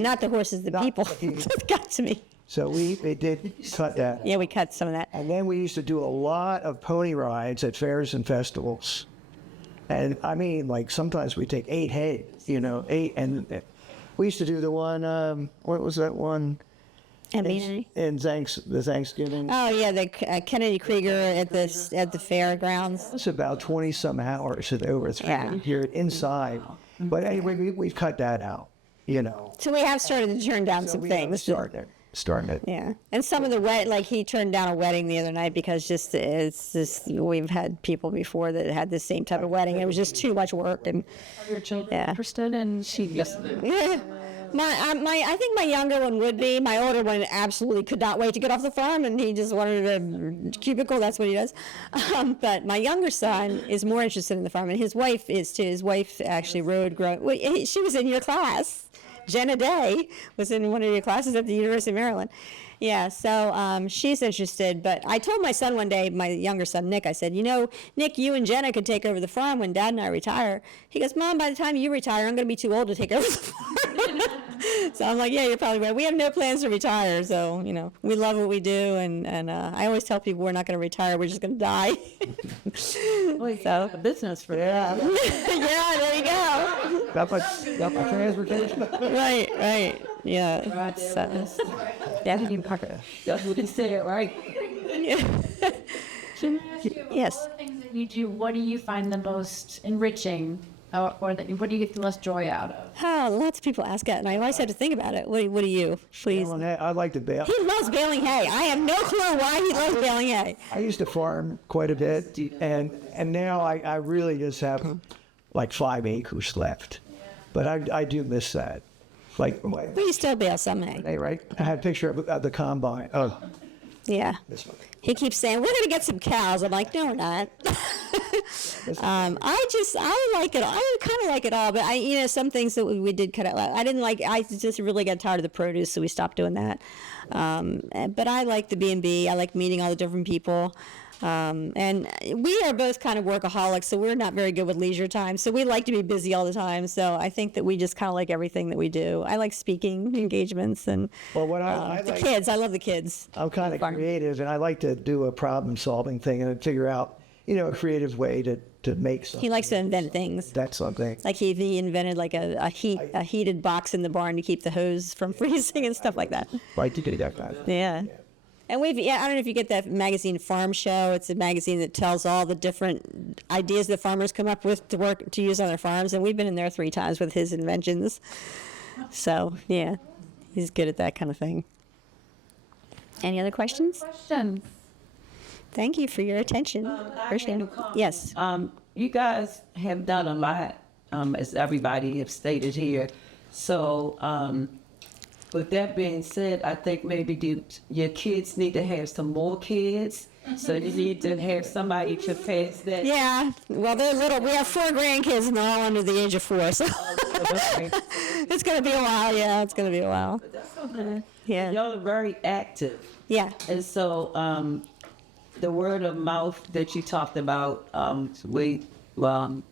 Not the horses, the people. the It got to me. so we did cut that. Yeah, we cut some of that. And then we used to do a lot of pony rides at fairs and festivals. And I mean, sometimes we take 8 head, 8. And we used to do the one, what was that one? Ambulance. In the Thanksgiving. Oh yeah, the Kennedy Krieger at the fairgrounds. It's about 20 some hours over 3 Yeah. period inside. But anyway, we've cut that out, So we have started to turn down some We things. starting it. Yeah, and some of the he turned down a wedding the other night because we've had people before that had the same type of wedding. It was just too much work and. Are your children Yeah. interested in sheep? Yes. Yeah. I think my younger one would be. My older one absolutely could not wait to get off the farm, and he just wanted a cubicle. That's what he does. But my younger son is more interested in the farm, and his wife is too. His wife actually she was in your class. Jenna Day was in one of your classes at the University of Maryland. Yeah, so she's interested. But I told my son one day, my younger son, Nick, I said, Nick, you and Jenna could take over the farm when Dad and I retire. He goes, Mom, by the time you retire, I'm going to be too old to take over the farm. So I'm like, yeah, you're probably right. We have no plans to retire. So, we love what we do. And I always tell people we're not going to retire. We're just going to die. So a business for that. Yeah, there you go. Got my transportation. Right. Yeah. That's what he said, right? Yes. Things that you do, what do you find the most enriching, what do you get the most joy out of? Oh, lots of people ask that, and I always have to think about it. What do you, please? I like to bail. He loves baling hay. I have no clue why he loves baling hay. I used to farm quite a bit, and now I really just have 5 acres left. But I do miss that. But you still bale some hay. Hey, right? I had a picture of the combine. Oh, Yeah. this one. He keeps saying, we're going to get some cows. I'm like, no, we're not. I like it all. I kind of like it all, but some things that we did cut out. I just really got tired of the produce, so we stopped doing that. But I like the B&B. I like meeting all the different people. And we are both kind of workaholics, so we're not very good with leisure time. So we like to be busy all the time. So I think that we just kind of like everything that we do. I like speaking engagements and Well, I the like, kids. I love the kids. I'm kind of creative, and I like to do a problem-solving thing and figure out, a creative way to make something. He likes to invent things. That's something. Like he invented like a heated box in the barn to keep the hose from freezing and stuff like that. Right, to do that kind of. Yeah. And I don't know if you get that magazine Farm Show. It's a magazine that tells all the different ideas that farmers come up with to use on their farms. And we've been in there 3 times with his inventions. So, yeah, he's good at that kind of thing. Any other questions? Questions? Thank you for your attention. Appreciate it. Yes. You guys have done a lot, as everybody have stated here. So, with that being said, I think maybe your kids need to have some more kids. So you need to have somebody to pass that. Yeah. Well, they're little. We have 4 grandkids and they're all under the age of 4. So it's going to be a while. Yeah, it's going to be a while. Yeah. Y'all are very active. Yeah. And so, the word of mouth that you talked about,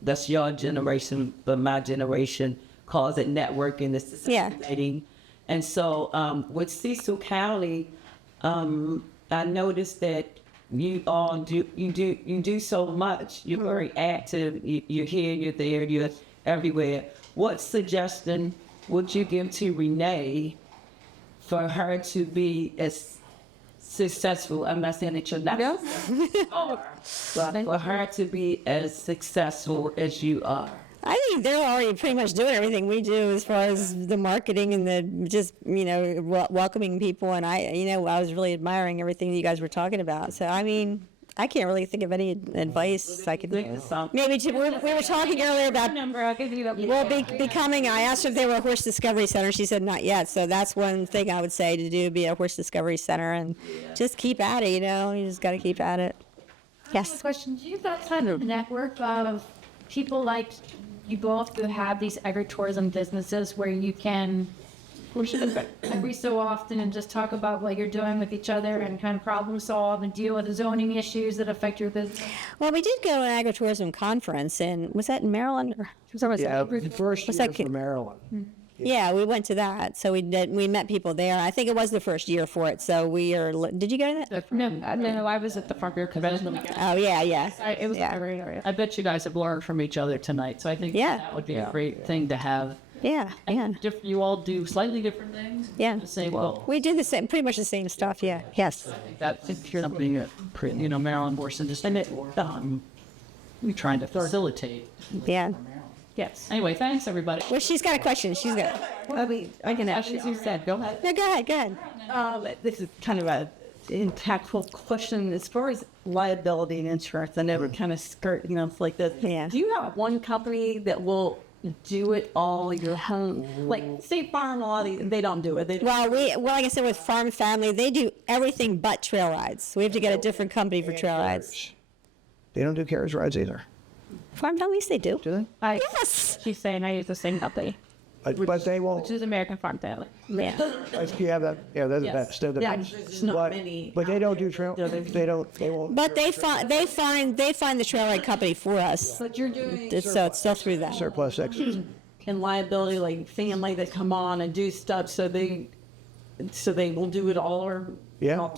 that's your generation, but my generation calls it networking. It's Yeah. disseminating And so with Cecil County, I noticed that you do so much. You're very active. You're here, you're there, you're everywhere. What suggestion would you give to Renee for her to be as successful? I'm not saying that you're not, but for her to be as successful as you are. I think they're already pretty much doing everything we do as far as the marketing and the just, welcoming people. And I was really admiring everything that you guys were talking about. So, I mean, I can't really think of any advice I could maybe we were talking earlier about I'll give you that. well, becoming, I asked her if they were a horse discovery center. She said not yet. So that's one thing I would say to do, be a horse discovery center and just keep at it, you just got to keep at it. Yes. Question: do you guys have a network of people like you both who have these agritourism businesses where you can every so often and just talk about what you're doing with each other and kind of problem solve and deal with the zoning issues that affect your business? Well, we did go to an agritourism conference, and was that in Maryland? The first Was year that for Maryland. Yeah, we went to that. So we met people there. I think it was the first year for it. So did you go to that? No, I was at the Farmyard convention. Oh, yeah. It was Yeah. great area. I bet you guys have learned from each other tonight, so I think Yeah. that would be a great thing to have. Yeah. You all do slightly different things. Yeah. The same goal. We did pretty much the same stuff, yeah. Yes. That's something that Maryland Horse Industry. We're trying to facilitate. Yeah. Yes. Anyway, thanks everybody. Well, she's got a question. She's got. I can ask As you said, go ahead. No, go ahead. this is kind of a impactful question as far as liability and insurance. I never kind of skirt, it's like this. Yeah. Do you have one company that will do it all your home? Like State Farm, a lot of these, they don't do it. Well, like I said, with Farm Family, they do everything but trail rides. So we have to get a different company for trail rides. They don't do carriage rides either, Farm Families, they do. do they? Yes. She's saying I use the same company, But they won't. which is American Farm Family. Yeah. You have that. Yeah, they're the best. They're the Yeah, best. there's not But- many But they don't do trail. They won't. But they find the trail ride company for us. But you're doing So it's still through that. Surplus excess. in liability, like family that come on and do stuff, so they will do it all, or Yeah.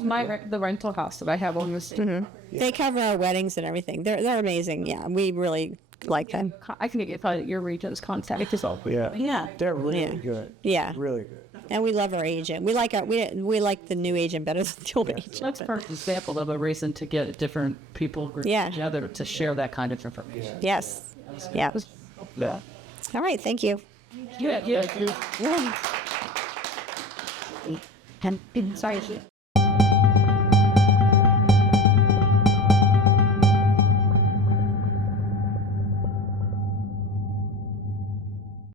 The rental house that I have on the state. They cover our weddings and everything. They're amazing. Yeah, we really like them. I can get you probably your region's contact as well. Yeah. yeah. They're really Yeah. good. Yeah, Really good. and we love our agent. We like we like the new agent better than the old agent. That's a perfect example of a reason to get different people grouped Yeah. together to share that kind of information. Yes. Yeah. Yeah. All right. Thank you. Yeah. And sorry.